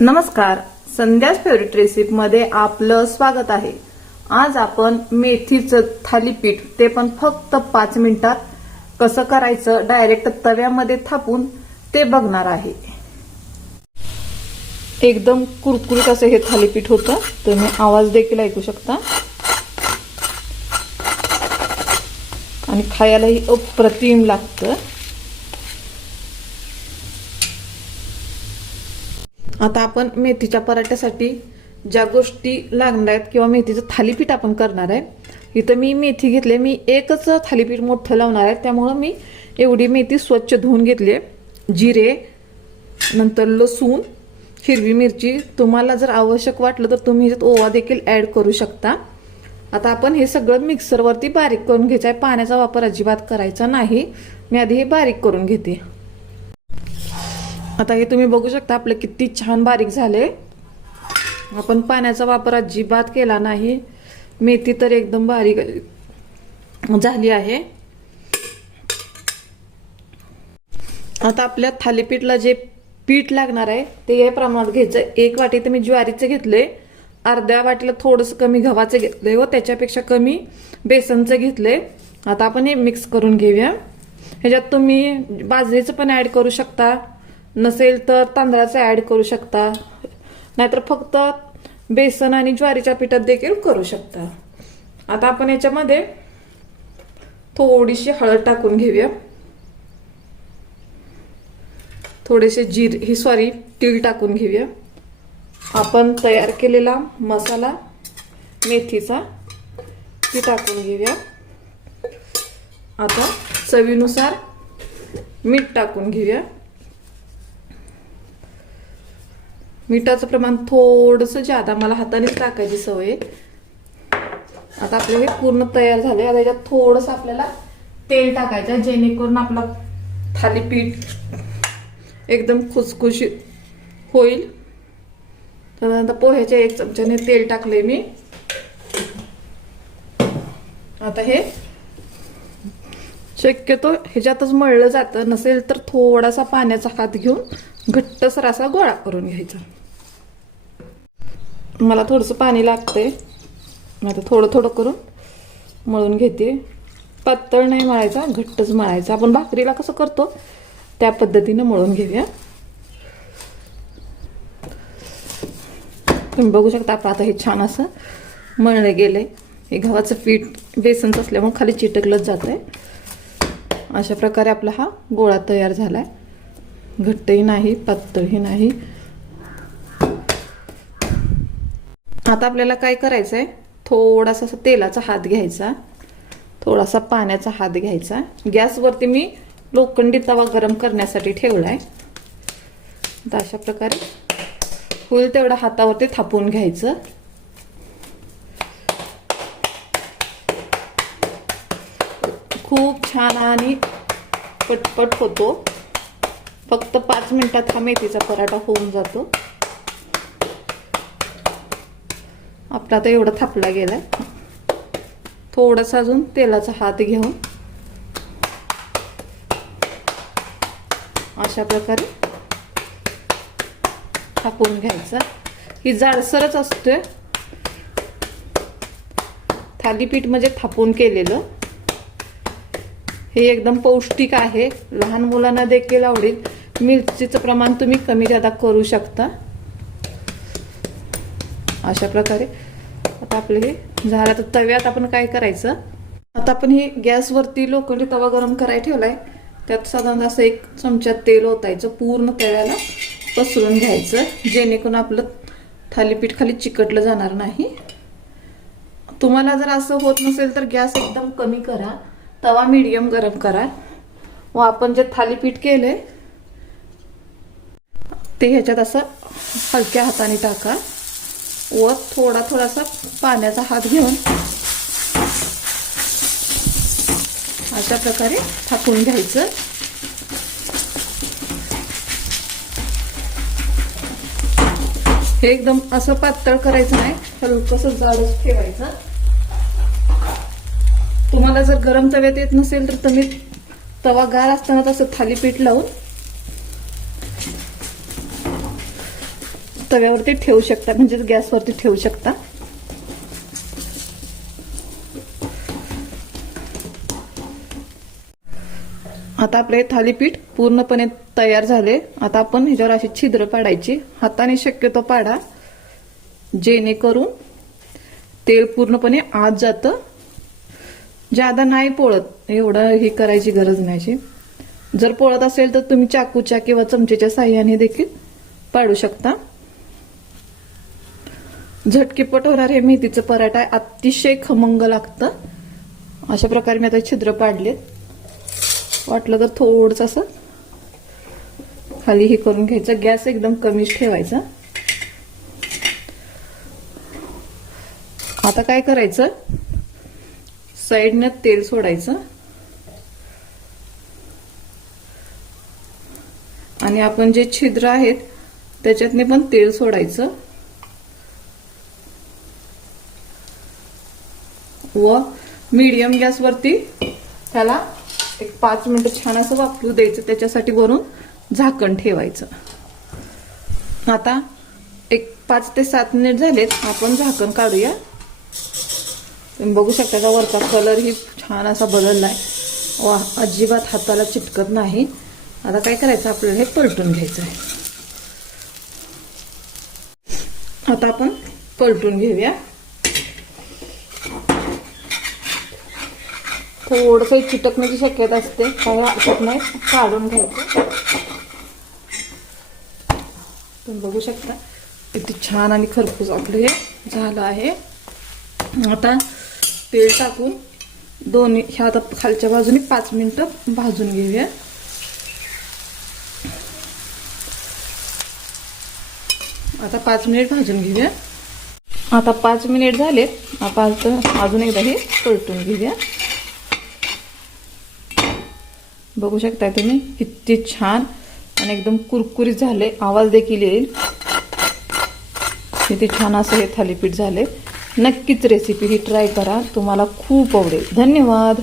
नमस्कार, संध्याच favourite recipe मध्ये आपलं स्वागत आहे। आज आपण मेथीचं थालीपीठ ते पण फक्त 5 मिनिटात कसं करायचं डायरेक्ट तव्यामध्ये थापून ते बघणार आहे। एकदम कुरकुरीत असं हे थालीपीठ होतं, तुम्ही आवाज देखील ऐकू शकता आणि खायलाही अप्रतिम लागतं। आता आपण मेथीच्या पराठ्यासाठी ज्या गोष्टी लागणार आहेत किंवा मेथीचं थालीपीठ आपण करणार आहे, इथं मी मेथी घेतली। मी एकच थालीपीठ मोठं लावणार आहे, त्यामुळे मी एवढी मेथी स्वच्छ धुवून घेतली। जिरे, नंतर लसूण, हिरवी मिरची, तुम्हाला जर आवश्यक वाटलं तर तुम्ही ह्याच्यात ओवा देखील ऍड करू शकता। आता आपण हे सगळं मिक्सरवरती बारीक करून घ्यायचं आहे, पाण्याचा वापर अजिबात करायचा नाही। मी आधी हे बारीक करून घेते। आता हे तुम्ही बघू शकता आपलं किती छान बारीक झाले। आपण पाण्याचा वापर अजिबात केला नाही, मेथी तर एकदम बारीक झाली आहे। आता आपल्या थालीपीठला जे पीठ लागणार आहे ते या प्रमाणात घ्यायचं। 1 वाटी तर मी ज्वारीचं घेतले, अर्ध्या वाटीला थोडंसं कमी गव्हाचं घेतलंय व त्याच्यापेक्षा कमी बेसनचं घेतलंय। आता आपण हे मिक्स करून घेऊया। ह्याच्यात तुम्ही बाजरीचं पण ऍड करू शकता, नसेल तर तांदळाचं ऍड करू शकता, नाहीतर फक्त बेसन आणि ज्वारीच्या पिठात देखील करू शकता। आता आपण याच्यामध्ये थोडीशी हळद टाकून घेऊया, थोडेसे तीळ टाकून घेऊया। आपण तयार केलेला मसाला मेथीचा ती टाकून घेऊया। आता चवीनुसार मीठ टाकून घेऊया। मिठाचं प्रमाण थोडंसं जादा, मला हातानेच टाकायची सवय आहे। आता आपले हे पूर्ण तयार झाले। आता याच्यात थोडंसं आपल्याला तेल टाकायचं, जेणेकरून आपलं थालीपीठ एकदम खुसखुशीत होईल। त्यानंतर पोह्याच्या 1 चमच्याने तेल टाकले मी। आता हे शक्यतो ह्याच्यातच मळलं जातं, नसेल तर थोडासा पाण्याचा हात घेऊन घट्टसर असा गोळा करून घ्यायचा। मला थोडंसं पाणी लागतंय, आता थोडं थोडं करून मळून घेते। पातळ नाही मळायचा, घट्टच मळायचा। आपण भाकरीला कसं करतो त्या पद्धतीने मळून घेऊया। तुम्ही बघू शकता आता हे छान असं मळलं गेलंय। हे गव्हाचं पीठ बेसनचं असल्यामुळे खाली चिटकलंच जातंय। अशा प्रकारे आपला हा गोळा तयार झालाय, घट्टही नाही पातळही नाही। आता आपल्याला काय करायचंय, थोडासा तेलाचा हात घ्यायचा, थोडासा पाण्याचा हात घ्यायचा। गॅसवरती मी लोखंडी तवा गरम करण्यासाठी ठेवलाय। तर अशा प्रकारे होईल तेवढा हातावरती थापून घ्यायचं। खूप छान आणि पटपट होतो। फक्त 5 मिनिटात हा मेथीचा पराठा होऊन जातो। आपला आता एवढा थापला गेलाय। थोडासा अजून तेलाचा हात घेऊन अशा प्रकारे थापून घ्यायचा। ही जाडसरच असते, थालीपीठ म्हणजे थापून केलेलं। हे एकदम पौष्टिक आहे, लहान मुलांना देखील आवडेल। मिरचीचं प्रमाण तुम्ही कमी जादा करू शकता। अशा प्रकारे आता आपले हे झालं। तर तव्यात आपण काय करायचं, आता आपण हे गॅसवरती लोखंडी तवा गरम करायला ठेवलाय, त्यात साधारण असं 1 चमचा तेल ओतायचं, पूर्ण तव्याला पसरून घ्यायचं, जेणेकरून आपलं थालीपीठ खाली चिकटलं जाणार नाही। तुम्हाला जर असं होत नसेल तर गॅस एकदम कमी करा, तवा मीडियम गरम करा व आपण जे थालीपीठ केलंय ते ह्याच्यात असं हलक्या हाताने टाका व थोडासा पाण्याचा हात घेऊन अशा प्रकारे थापून घ्यायचं। हे एकदम असं पातळ करायचं नाही, हलकंसं जाडच ठेवायचं। तुम्हाला जर गरम तव्यात येत नसेल तर तुम्ही तवा गार असताना तसं थालीपीठ लावून तव्यावरती ठेवू शकता, म्हणजे गॅसवरती ठेवू शकता. आता आपले थालीपीठ पूर्णपणे तयार झाले. आता आपण ह्याच्यावर अशी छिद्र पाडायची. हाताने शक्यतो पाडा, जेणेकरून तेल पूर्णपणे आत जातं. ज्यादा नाही पोळत, एवढं हे करायची गरज नाही. जर पोळत असेल तर तुम्ही चाकूच्या किंवा चमचेच्या साह्याने देखील पाडू शकता. झटकीपट होणार हे मेथीचं पराठा अतिशय खमंग लागतं. अशा प्रकारे मी आता छिद्र पाडले. वाटलं तर थोडंच असं खाली हे करून घ्यायचं. गॅस एकदम कमीच ठेवायचा. आता काय करायचं, साईडने तेल सोडायचं आणि आपण जे छिद्र आहेत त्याच्यातने पण तेल सोडायचं व मीडियम गॅसवरती त्याला एक 5 मिनिटं छान असं वाफू द्यायचं. त्याच्यासाठी वरून झाकण ठेवायचं. आता एक 5 ते 7 मिनिट झालेत. आपण झाकण काढूया. तुम्ही बघू शकता का वरचा कलर ही छान असा बदललाय. वा, अजिबात हाताला चिटकत नाही. आता काय करायचं, आपल्याला हे पलटून घ्यायचं आहे. आता आपण पलटून घेऊया. थोडंसं चिटकण्याची शक्यता असते, काही हरकत नाही, काढून घ्यायचं. तुम्ही बघू शकता किती छान आणि खरपूस आपलं हे झालं आहे. आता तेल टाकून दोन्ही ह्या आता खालच्या बाजूने 5 मिनिटं भाजून घेऊया. आता 5 मिनिट भाजून घेऊया. आता 5 मिनिट झाले. आपण अजून एकदा हे पलटून घेऊया. बघू शकताय तुम्ही किती छान आणि एकदम कुरकुरीत झाले. आवाज देखील येईल. किती छान असं हे थालीपीठ झाले. नक्कीच रेसिपी ही ट्राय करा, तुम्हाला खूप आवडेल. धन्यवाद.